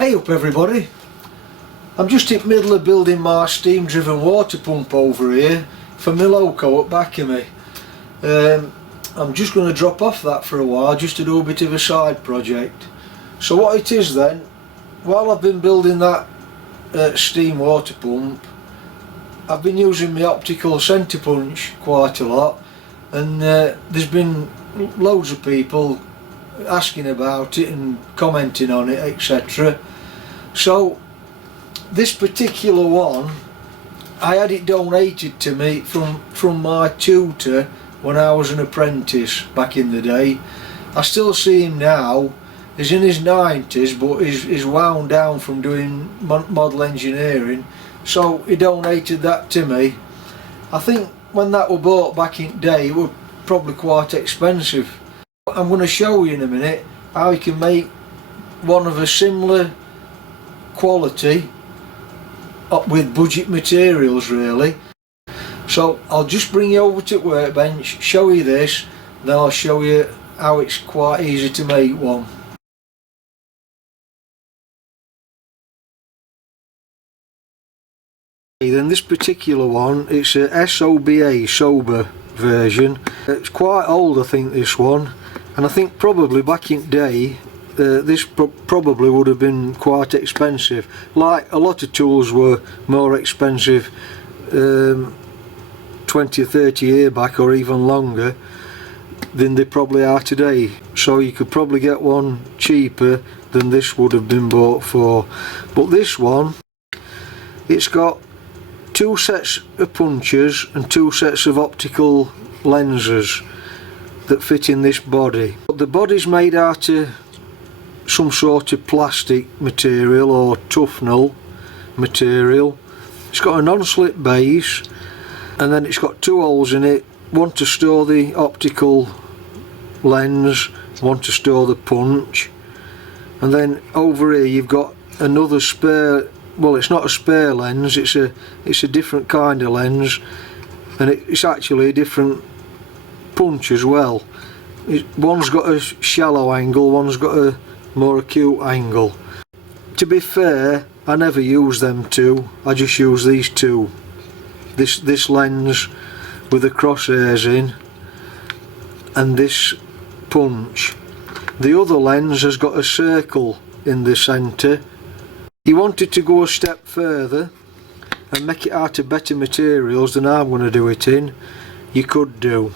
Hey up everybody, I'm just in the middle of building my steam driven water pump over here for my loco at back of me. I'm just going to drop off that for a while just to do a bit of a side project. So what it is then, while I've been building that steam water pump, I've been using my optical centre punch quite a lot, and there's been loads of people asking about it and commenting on it, etc. So this particular one, I had it donated to me from my tutor when I was an apprentice back in the day. I still see him now. He's in his 90s, but he's wound down from doing model engineering, so he donated that to me. I think when that were bought back in the day, it was probably quite expensive. I'm going to show you in a minute how you can make one of a similar quality with budget materials really. So I'll just bring you over to the workbench, show you this, then I'll show you how it's quite easy to make one. Then this particular one, it's a SOBA, sober version. It's quite old, I think, this one, and I think probably back in the day this probably would have been quite expensive. Like a lot of tools were more expensive 20 or 30 years back, or even longer, than they probably are today. So you could probably get one cheaper than this would have been bought for. But this one, it's got two sets of punches and two sets of optical lenses that fit in this body. The body's made out of some sort of plastic material or toughnell material. It's got a non-slip base, and then it's got two holes in it, one to store the optical lens, one to store the punch, and then over here you've got another spare, well, it's not a spare lens, it's a different kind of lens, and it's actually a different punch as well. One's got a shallow angle, one's got a more acute angle. To be fair, I never use them two, I just use these two. This lens with the crosshairs in, and this punch. The other lens has got a circle in the centre. He wanted to go a step further and make it out of better materials than I'm going to do it in. You could do.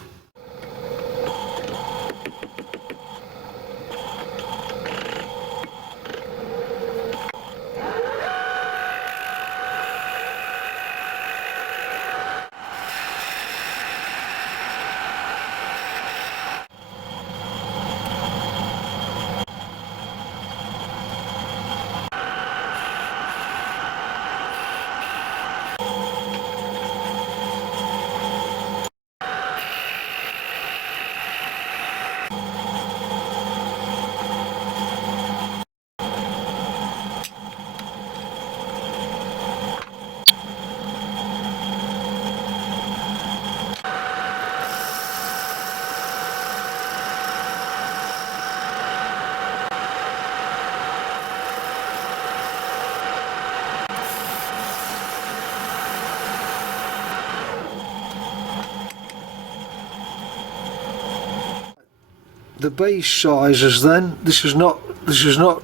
The base sizes then, this is not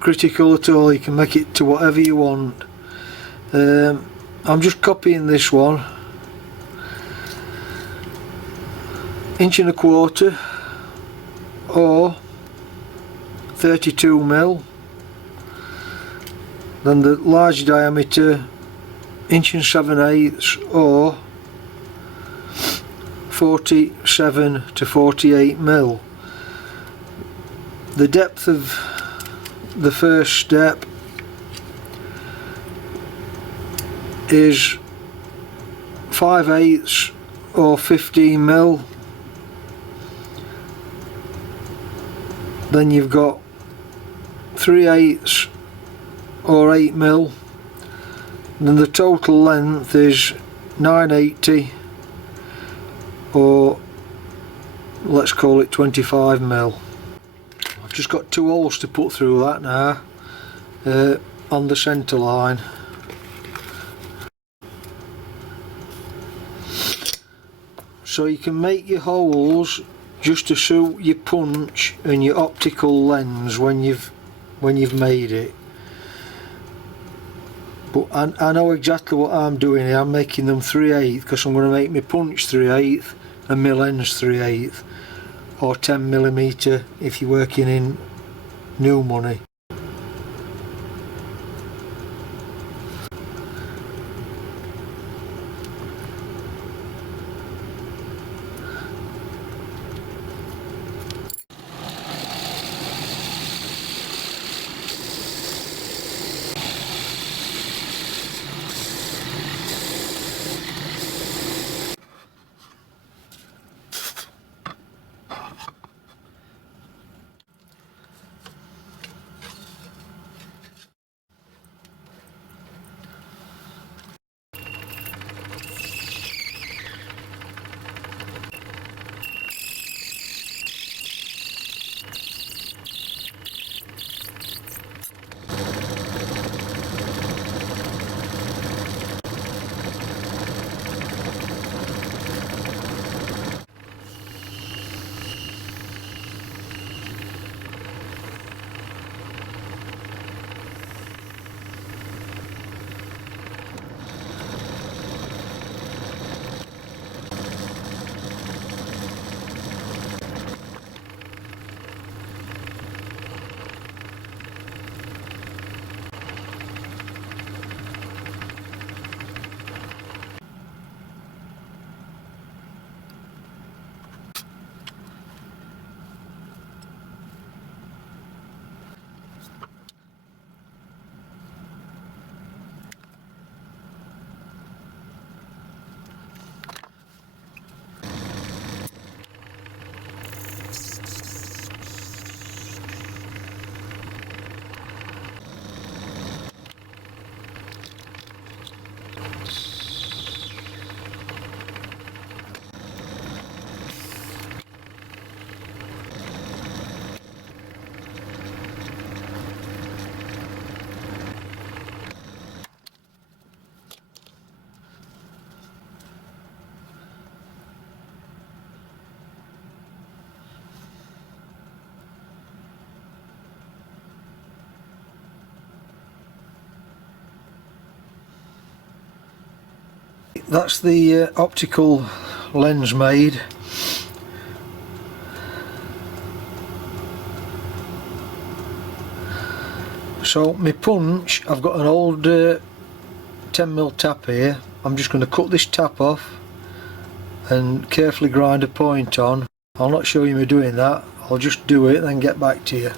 critical at all, you can make it to whatever you want. I'm just copying this one, 1.25 inch or 32mm, then the large diameter 1 7/8 or 47 to 48mm. The depth of the first step is 5/8 or 15mm. Then you've got 3/8 or 8mm. Then the total length is 980 or let's call it 25mm. I've just got two holes to put through that now. on the centre line. So you can make your holes just to suit your punch and your optical lens when you've made it. But I know exactly what I'm doing here. I'm making them 3/8 because I'm going to make my punch 3/8 and my lens 3/8, or 10mm if you're working in new money. That's the optical lens made. So my punch, I've got an old 10mm tap here. I'm just going to cut this tap off and carefully grind a point on. I'll not show you me doing that, I'll just do it and then get back to you.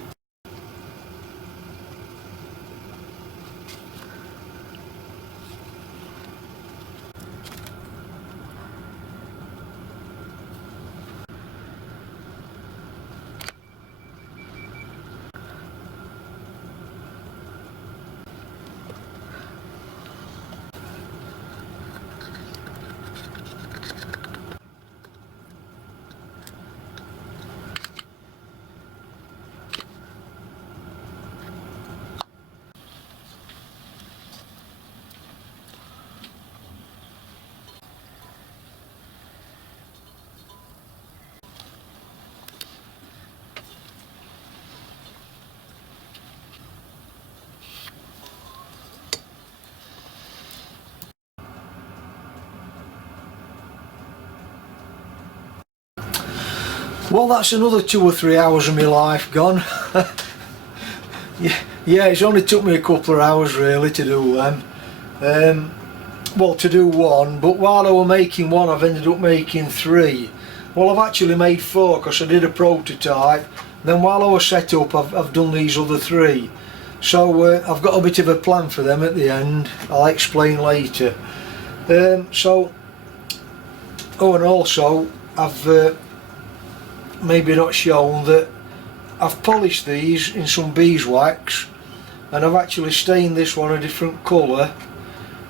Well, that's another 2 or 3 hours of my life gone. Yeah, it's only took me a couple of hours really to do them. Well, to do one, but while I was making one I've ended up making 3. Well, I've actually made 4 because I did a prototype. Then while I was set up I've done these other 3. So I've got a bit of a plan for them at the end. I'll explain later. Oh, and also I've maybe not shown that I've polished these in some beeswax, and I've actually stained this one a different colour.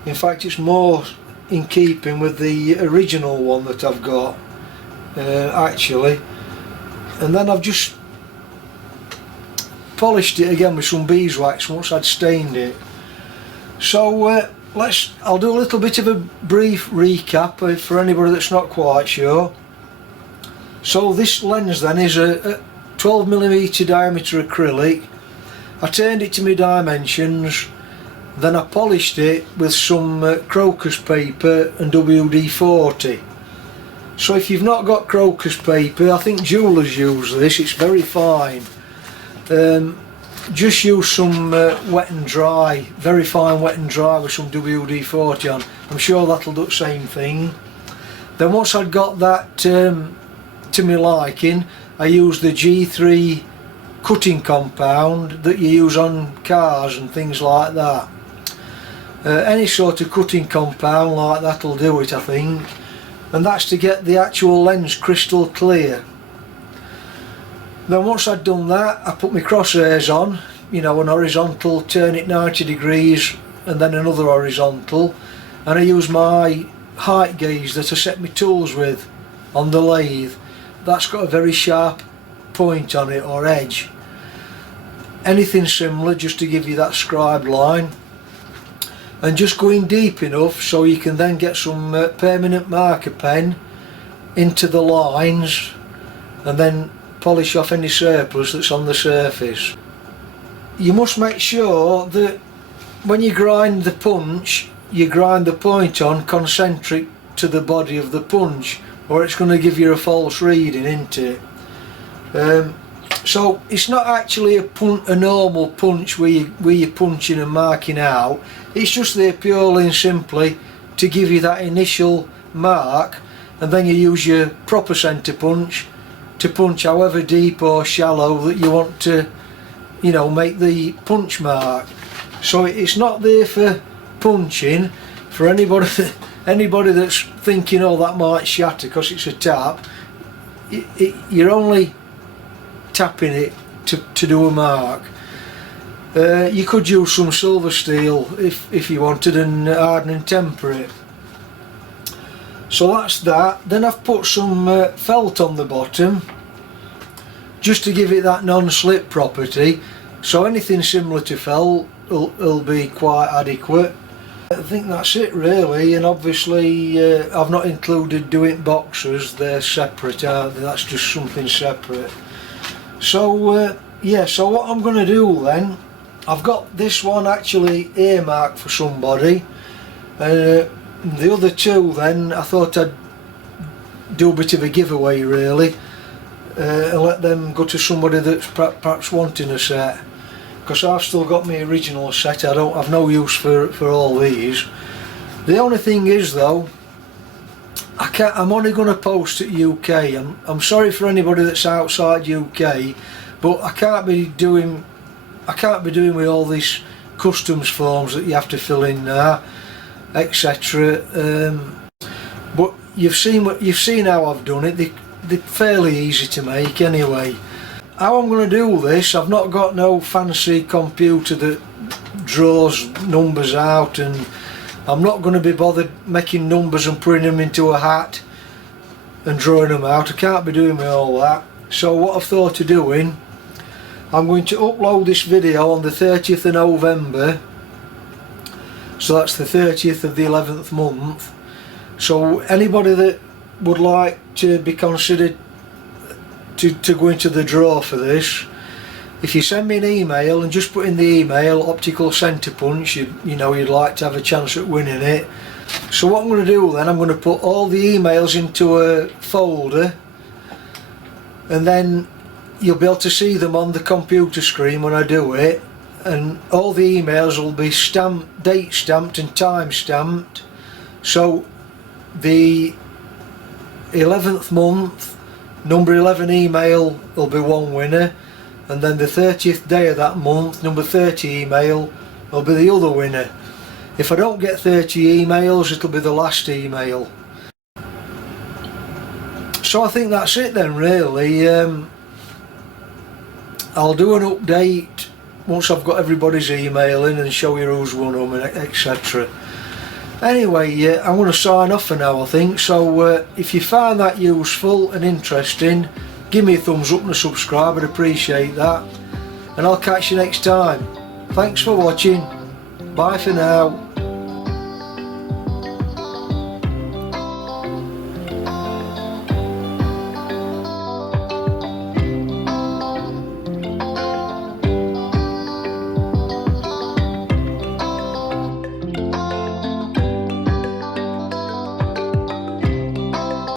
In fact, it's more in keeping with the original one that I've got actually. And then I've just polished it again with some beeswax once I'd stained it. So I'll do a little bit of a brief recap for anybody that's not quite sure. So this lens then is a 12mm diameter acrylic. I turned it to my dimensions, then I polished it with some crocus paper and WD-40. So if you've not got crocus paper, I think jewellers use this, it's very fine. Just use some wet and dry, very fine wet and dry with some WD-40 on. I'm sure that'll do the same thing. Then once I'd got that to my liking, I used the G3 cutting compound that you use on cars and things like that. Any sort of cutting compound like that'll do it, I think. And that's to get the actual lens crystal clear. Then once I'd done that, I put my crosshairs on, you know, an horizontal, turn it 90 degrees and then another horizontal, and I use my height gauge that I set my tools with on the lathe. That's got a very sharp point on it, or edge. Anything similar, just to give you that scribe line, and just going deep enough so you can then get some permanent marker pen into the lines and then polish off any surplus that's on the surface. You must make sure that when you grind the punch, you grind the point on concentric to the body of the punch, or it's going to give you a false reading, isn't it? So it's not actually a normal punch where you're punching and marking out. It's just there purely and simply to give you that initial mark, and then you use your proper centre punch to punch however deep or shallow that you want to, you know, make the punch mark. So it's not there for punching. For anybody that's thinking, oh, that might shatter because it's a tap, you're only tapping it to do a mark. You could use some silver steel if you wanted and harden and temper it. So that's that. Then I've put some felt on the bottom just to give it that non-slip property, so anything similar to felt will be quite adequate. I think that's it really, and obviously I've not included doing boxes, they're separate, aren't they? That's just something separate. So yeah, so what I'm going to do then, I've got this one actually earmarked for somebody. The other two then I thought I'd do a bit of a giveaway really, and let them go to somebody that's perhaps wanting a set, because I've still got my original set. I've no use for all these. The only thing is though, I'm only going to post at UK. I'm sorry for anybody that's outside UK, but I can't be doing with all these customs forms that you have to fill in now, etc. But you've seen how I've done it. They're fairly easy to make anyway. How I'm going to do this, I've not got no fancy computer that draws numbers out, and I'm not going to be bothered making numbers and putting them into a hat and drawing them out. I can't be doing with all that. So what I've thought of doing, I'm going to upload this video on the 30th of November, so that's the 30th of the 11th month. So anybody that would like to be considered to go into the draw for this, if you send me an email and just put in the email Optical Centre Punch, you know you'd like to have a chance at winning it. So what I'm going to do then, I'm going to put all the emails into a folder, and then you'll be able to see them on the computer screen when I do it, and all the emails will be stamped, date stamped and time stamped. So the 11th month, number 11 email will be one winner, and then the 30th day of that month, number 30 email will be the other winner. If I don't get 30 emails, it'll be the last email. So I think that's it then really. I'll do an update once I've got everybody's email in and show you who's won them, etc. Anyway, I'm going to sign off for now I think. So if you find that useful and interesting, give me a thumbs up and a subscribe, I'd appreciate that. And I'll catch you next time. Thanks for watching. Bye for now.